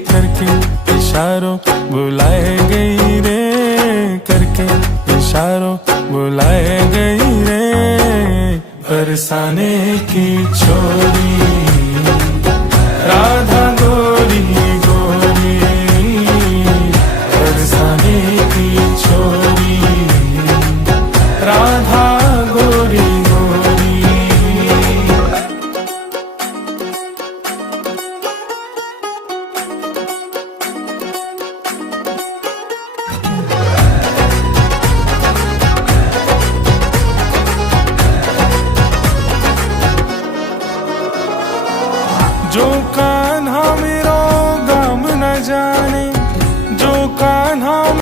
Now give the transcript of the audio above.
करके इशारों बुलाए गई रे, करके इशारों बुलाए गई रे, बरसाने की छोरी।